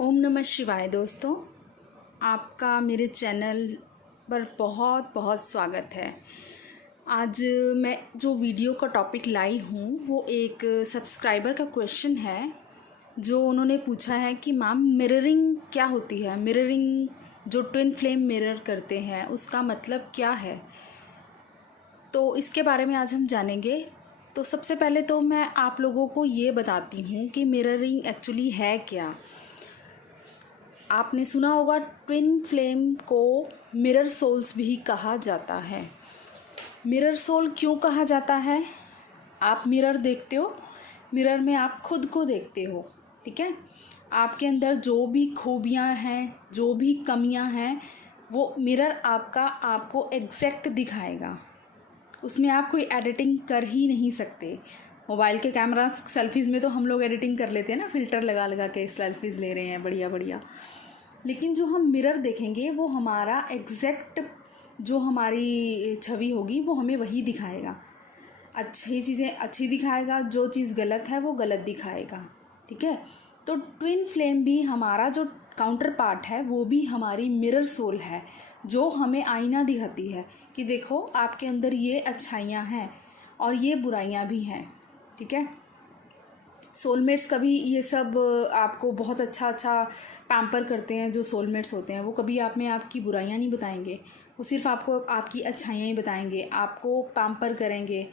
ओम नमः शिवाय दोस्तों, आपका मेरे चैनल पर बहुत बहुत स्वागत है। आज मैं जो वीडियो का टॉपिक लाई हूँ वो एक सब्सक्राइबर का क्वेश्चन है जो उन्होंने पूछा है कि मैम मिररिंग क्या होती है। मिररिंग जो ट्विन फ्लेम मिरर करते हैं उसका मतलब क्या है, तो इसके बारे में आज हम जानेंगे। तो सबसे पहले तो मैं आप लोगों को ये बताती हूँ कि मिररिंग एक्चुअली है क्या। आपने सुना होगा ट्विन फ्लेम को मिरर सोल्स भी कहा जाता है। मिरर सोल क्यों कहा जाता है? आप मिरर देखते हो, मिरर में आप खुद को देखते हो, ठीक है। आपके अंदर जो भी खूबियाँ हैं, जो भी कमियाँ हैं, वो मिरर आपको एग्जैक्ट दिखाएगा। उसमें आप कोई एडिटिंग कर ही नहीं सकते। मोबाइल के कैमरा सेल्फीज़ में तो हम लोग एडिटिंग कर लेते हैं ना, फ़िल्टर लगा लगा के सेल्फीज़ ले रहे हैं बढ़िया बढ़िया। लेकिन जो हम मिरर देखेंगे वो हमारा एग्जैक्ट जो हमारी छवि होगी वो हमें वही दिखाएगा। अच्छी चीज़ें अच्छी दिखाएगा, जो चीज़ गलत है वो गलत दिखाएगा, ठीक है। तो ट्विन फ्लेम भी हमारा जो काउंटर पार्ट है वो भी हमारी मिरर सोल है, जो हमें आईना दिखाती है कि देखो आपके अंदर ये अच्छाइयाँ हैं और ये बुराइयाँ भी हैं, ठीक है। सोलमेट्स कभी ये सब आपको बहुत अच्छा पैम्पर करते हैं। जो सोलमेट्स होते हैं वो कभी आप में आपकी बुराइयां नहीं बताएंगे, वो सिर्फ आपको आपकी अच्छाइयाँ ही बताएंगे, आपको पैम्पर करेंगे।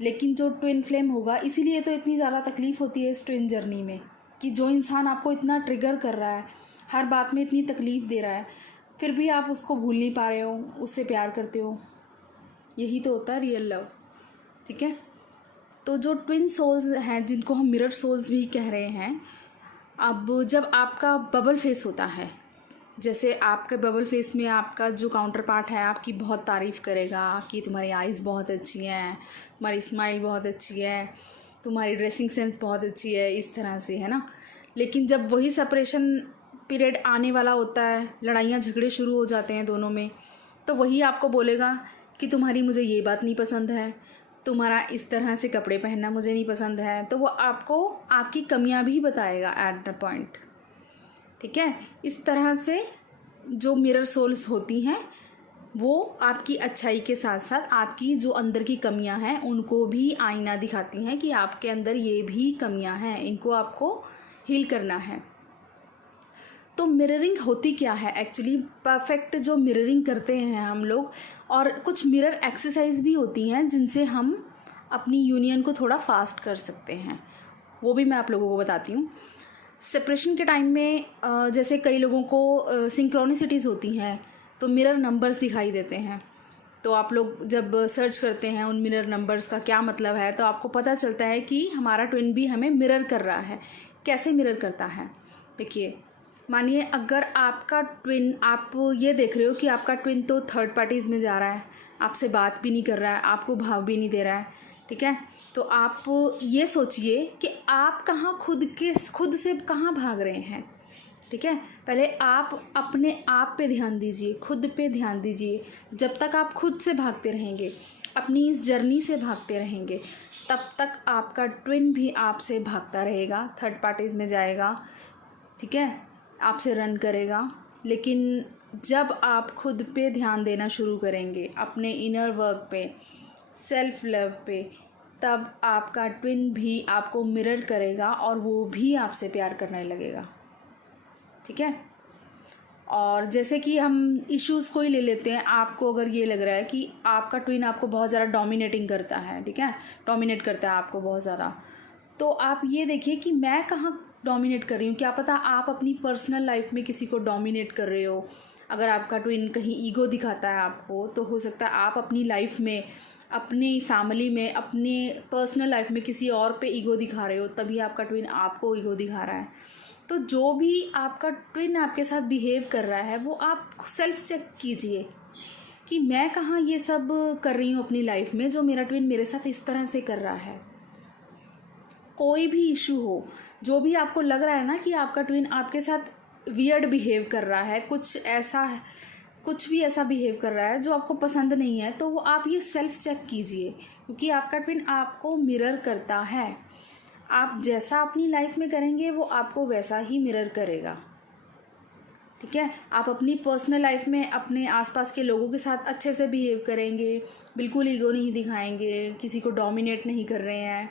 लेकिन जो ट्विन फ्लेम होगा, इसीलिए तो इतनी ज़्यादा तकलीफ़ होती है इस ट्विन जर्नी में, कि जो इंसान आपको इतना ट्रिगर कर रहा है, हर बात में इतनी तकलीफ़ दे रहा है, फिर भी आप उसको भूल नहीं पा रहे हो, उससे प्यार करते हो। यही तो होता है रियल लव, ठीक है। तो जो ट्विन सोल्स हैं, जिनको हम मिरर सोल्स भी कह रहे हैं, अब जब आपका बबल फेस होता है, जैसे आपके बबल फेस में आपका जो काउंटर पार्ट है आपकी बहुत तारीफ़ करेगा कि तुम्हारी आइज़ बहुत अच्छी हैं, तुम्हारी स्माइल बहुत अच्छी है, तुम्हारी ड्रेसिंग सेंस बहुत अच्छी है, इस तरह से, है ना। लेकिन जब वही सेपरेशन पीरियड आने वाला होता है, लड़ाइयाँ झगड़े शुरू हो जाते हैं दोनों में, तो वही आपको बोलेगा कि तुम्हारी मुझे ये बात नहीं पसंद है, तुम्हारा इस तरह से कपड़े पहनना मुझे नहीं पसंद है। तो वो आपको आपकी कमियां भी बताएगा एट द पॉइंट, ठीक है। इस तरह से जो मिरर सोल्स होती हैं वो आपकी अच्छाई के साथ साथ आपकी जो अंदर की कमियां हैं उनको भी आईना दिखाती हैं कि आपके अंदर ये भी कमियां हैं, इनको आपको हील करना है। तो मिररिंग होती क्या है एक्चुअली? परफेक्ट जो मिररिंग करते हैं हम लोग, और कुछ मिरर एक्सरसाइज भी होती हैं जिनसे हम अपनी यूनियन को थोड़ा फास्ट कर सकते हैं, वो भी मैं आप लोगों को बताती हूँ। सेपरेशन के टाइम में जैसे कई लोगों को सिंक्रोनिसिटीज़ होती हैं, तो मिरर नंबर्स दिखाई देते हैं। तो आप लोग जब सर्च करते हैं उन मिरर नंबर्स का क्या मतलब है, तो आपको पता चलता है कि हमारा ट्विन भी हमें मिरर कर रहा है। कैसे मिरर करता है? देखिए, मानिए अगर आपका ट्विन, आप ये देख रहे हो कि आपका ट्विन तो थर्ड पार्टीज़ में जा रहा है, आपसे बात भी नहीं कर रहा है, आपको भाव भी नहीं दे रहा है, ठीक है। तो आप ये सोचिए कि आप कहाँ खुद से कहाँ भाग रहे हैं, ठीक है। पहले आप अपने आप पे ध्यान दीजिए, खुद पे ध्यान दीजिए। जब तक आप खुद से भागते रहेंगे, अपनी इस जर्नी से भागते रहेंगे, तब तक आपका ट्विन भी आपसे भागता रहेगा, थर्ड पार्टीज़ में जाएगा, ठीक है, आपसे रन करेगा। लेकिन जब आप खुद पे ध्यान देना शुरू करेंगे, अपने इनर वर्क पे, सेल्फ लव पे, तब आपका ट्विन भी आपको मिरर करेगा और वो भी आपसे प्यार करने लगेगा, ठीक है। और जैसे कि हम इश्यूज़ को ही ले लेते हैं, आपको अगर ये लग रहा है कि आपका ट्विन आपको बहुत ज़्यादा डोमिनेटिंग करता है, ठीक है, डोमिनेट करता है आपको बहुत ज़्यादा, तो आप ये देखिए कि मैं कहाँ डोमिनेट कर रही हूँ। क्या पता आप अपनी पर्सनल लाइफ में किसी को डोमिनेट कर रहे हो। अगर आपका ट्विन कहीं ईगो दिखाता है आपको, तो हो सकता है आप अपनी लाइफ में, अपनी फैमिली में, अपने पर्सनल लाइफ में किसी और पे ईगो दिखा रहे हो, तभी आपका ट्विन आपको ईगो दिखा रहा है। तो जो भी आपका ट्विन आपके साथ बिहेव कर रहा है वो आप सेल्फ चेक कीजिए कि मैं कहाँ ये सब कर रही हूँ अपनी लाइफ में, जो मेरा ट्विन मेरे साथ इस तरह से कर रहा है। कोई भी इशू हो, जो भी आपको लग रहा है ना कि आपका ट्विन आपके साथ वियर्ड बिहेव कर रहा है, कुछ भी ऐसा बिहेव कर रहा है जो आपको पसंद नहीं है, तो आप ये सेल्फ चेक कीजिए, क्योंकि आपका ट्विन आपको मिरर करता है। आप जैसा अपनी लाइफ में करेंगे वो आपको वैसा ही मिरर करेगा। ठीक है, आप अपनी पर्सनल लाइफ में अपने आसपास के लोगों के साथ अच्छे से बिहेव करेंगे, बिल्कुल ईगो नहीं दिखाएंगे, किसी को डोमिनेट नहीं कर रहे हैं,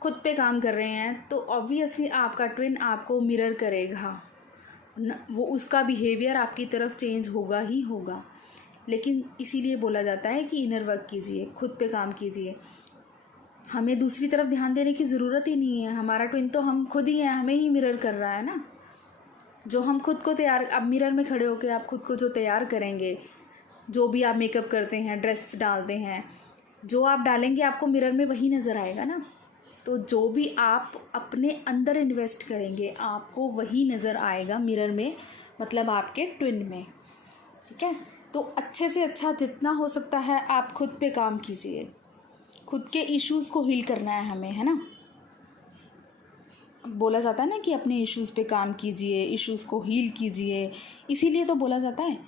खुद पे काम कर रहे हैं, तो ऑब्वियसली आपका ट्विन आपको मिरर करेगा। वो उसका बिहेवियर आपकी तरफ चेंज होगा ही होगा। लेकिन इसीलिए बोला जाता है कि इनर वर्क कीजिए, खुद पे काम कीजिए। हमें दूसरी तरफ ध्यान देने की ज़रूरत ही नहीं है। हमारा ट्विन तो हम खुद ही हैं, हमें ही मिरर कर रहा है ना। जो हम खुद को तैयार, अब मिरर में खड़े होकर आप खुद को जो तैयार करेंगे, जो भी आप मेकअप करते हैं, ड्रेस डालते हैं, जो आप डालेंगे आपको मिरर में वही नज़र आएगा ना। तो जो भी आप अपने अंदर इन्वेस्ट करेंगे आपको वही नज़र आएगा मिरर में, मतलब आपके ट्विन में। ठीक है, तो अच्छे से अच्छा जितना हो सकता है आप खुद पे काम कीजिए। खुद के इश्यूज़ को हील करना है हमें, है ना। बोला जाता है ना कि अपने इश्यूज़ पे काम कीजिए, इश्यूज़ को हील कीजिए, इसीलिए तो बोला जाता है,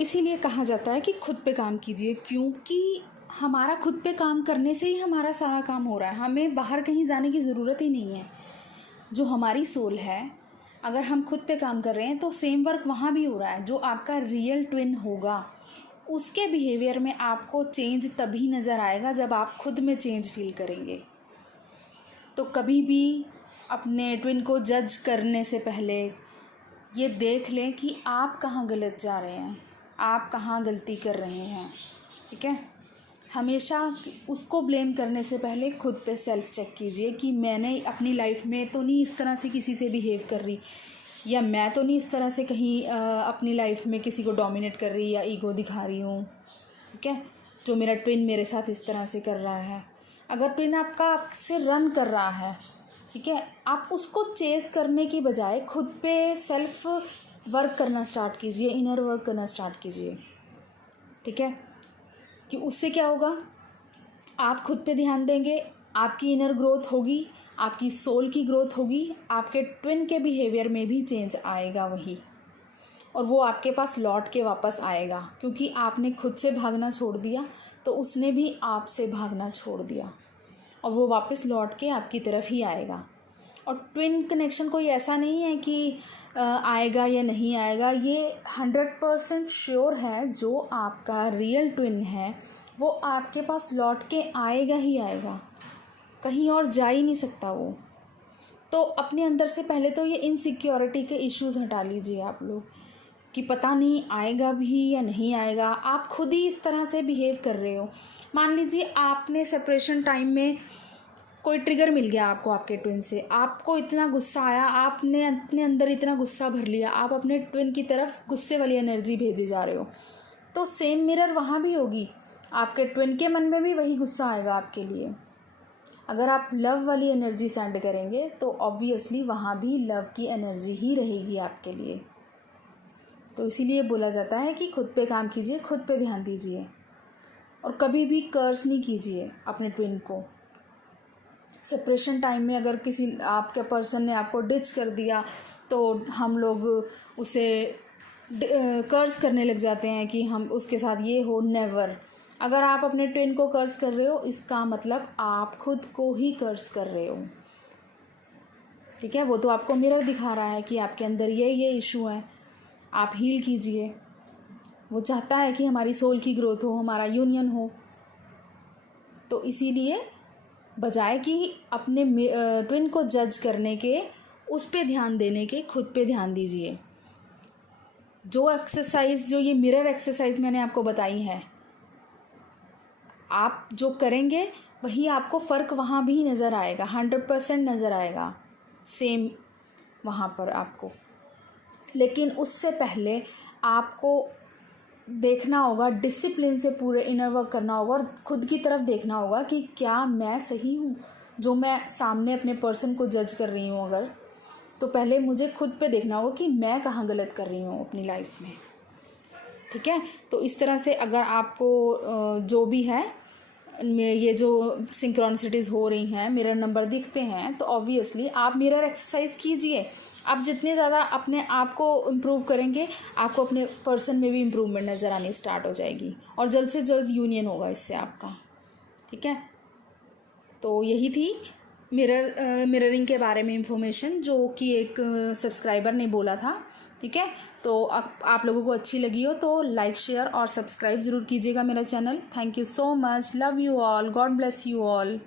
इसीलिए कहा जाता है कि खुद पे काम कीजिए। क्योंकि हमारा खुद पे काम करने से ही हमारा सारा काम हो रहा है, हमें बाहर कहीं जाने की ज़रूरत ही नहीं है। जो हमारी सोल है, अगर हम खुद पे काम कर रहे हैं तो सेम वर्क वहाँ भी हो रहा है। जो आपका रियल ट्विन होगा उसके बिहेवियर में आपको चेंज तभी नज़र आएगा जब आप खुद में चेंज फील करेंगे। तो कभी भी अपने ट्विन को जज करने से पहले ये देख लें कि आप कहाँ गलत जा रहे हैं, आप कहाँ गलती कर रहे हैं। ठीक है, हमेशा उसको ब्लेम करने से पहले खुद पे सेल्फ चेक कीजिए कि मैंने अपनी लाइफ में तो नहीं इस तरह से किसी से बिहेव कर रही, या मैं तो नहीं इस तरह से कहीं अपनी लाइफ में किसी को डोमिनेट कर रही या ईगो दिखा रही हूँ। ठीक है, जो मेरा ट्विन मेरे साथ इस तरह से कर रहा है। अगर ट्विन आपका आपसे रन कर रहा है, ठीक है, आप उसको चेस करने की बजाय खुद पे सेल्फ वर्क करना स्टार्ट कीजिए, इनर वर्क करना स्टार्ट कीजिए। ठीक है, कि उससे क्या होगा, आप खुद पे ध्यान देंगे, आपकी इनर ग्रोथ होगी, आपकी सोल की ग्रोथ होगी, आपके ट्विन के बिहेवियर में भी चेंज आएगा वही, और वो आपके पास लौट के वापस आएगा। क्योंकि आपने खुद से भागना छोड़ दिया तो उसने भी आपसे भागना छोड़ दिया, और वो वापस लौट के आपकी तरफ ही आएगा। और ट्विन कनेक्शन कोई ऐसा नहीं है कि आएगा या नहीं आएगा, ये 100% श्योर है। जो आपका रियल ट्विन है वो आपके पास लौट के आएगा ही आएगा, कहीं और जा ही नहीं सकता वो। तो अपने अंदर से पहले तो ये इनसिक्योरिटी के इश्यूज़ हटा लीजिए आप लोग, कि पता नहीं आएगा भी या नहीं आएगा। आप खुद ही इस तरह से बिहेव कर रहे हो। मान लीजिए आपने सेपरेशन टाइम में कोई ट्रिगर मिल गया आपको आपके ट्विन से, आपको इतना गुस्सा आया, आपने अपने अंदर इतना गुस्सा भर लिया, आप अपने ट्विन की तरफ गुस्से वाली एनर्जी भेजे जा रहे हो, तो सेम मिरर वहाँ भी होगी, आपके ट्विन के मन में भी वही गुस्सा आएगा आपके लिए। अगर आप लव वाली एनर्जी सेंड करेंगे तो ऑब्वियसली वहाँ भी लव की एनर्जी ही रहेगी आपके लिए। तो इसीलिए बोला जाता है कि खुद पे काम कीजिए, खुद पे ध्यान दीजिए, और कभी भी कर्स नहीं कीजिए अपने ट्विन को। सेपरेशन टाइम में अगर किसी आपके पर्सन ने आपको डिच कर दिया तो हम लोग उसे कर्स करने लग जाते हैं कि हम उसके साथ ये हो। नेवर। अगर आप अपने ट्विन को कर्स कर रहे हो इसका मतलब आप खुद को ही कर्स कर रहे हो। ठीक है, वो तो आपको मिरर दिखा रहा है कि आपके अंदर ये इशू है, आप हील कीजिए। वो चाहता है कि हमारी सोल की ग्रोथ हो, हमारा यूनियन हो। तो इसीलिए बजाय कि अपने ट्विन को जज करने के, उस पे ध्यान देने के, खुद पे ध्यान दीजिए। जो एक्सरसाइज, जो ये मिरर एक्सरसाइज मैंने आपको बताई है, आप जो करेंगे वही आपको फ़र्क वहाँ भी नज़र आएगा, 100% नज़र आएगा सेम वहाँ पर आपको। लेकिन उससे पहले आपको देखना होगा, डिसिप्लिन से पूरे इनर वर्क करना होगा और खुद की तरफ देखना होगा कि क्या मैं सही हूँ। जो मैं सामने अपने पर्सन को जज कर रही हूँ अगर, तो पहले मुझे खुद पे देखना होगा कि मैं कहाँ गलत कर रही हूँ अपनी लाइफ में। ठीक है, तो इस तरह से अगर आपको जो भी है ये जो सिंक्रोनिसिटीज़ हो रही हैं, मिरर नंबर दिखते हैं, तो ऑब्वियसली आप मिरर एक्सरसाइज कीजिए। आप जितने ज़्यादा अपने आप को इम्प्रूव करेंगे, आपको अपने पर्सन में भी इम्प्रूवमेंट नज़र आनी स्टार्ट हो जाएगी और जल्द से जल्द यूनियन होगा इससे आपका। ठीक है, तो यही थी मिररिंग के बारे में इंफॉर्मेशन जो कि एक सब्सक्राइबर ने बोला था। ठीक है, तो आप लोगों को अच्छी लगी हो तो लाइक शेयर और सब्सक्राइब ज़रूर कीजिएगा मेरा channel. Thank you so much, love you all, God bless you all.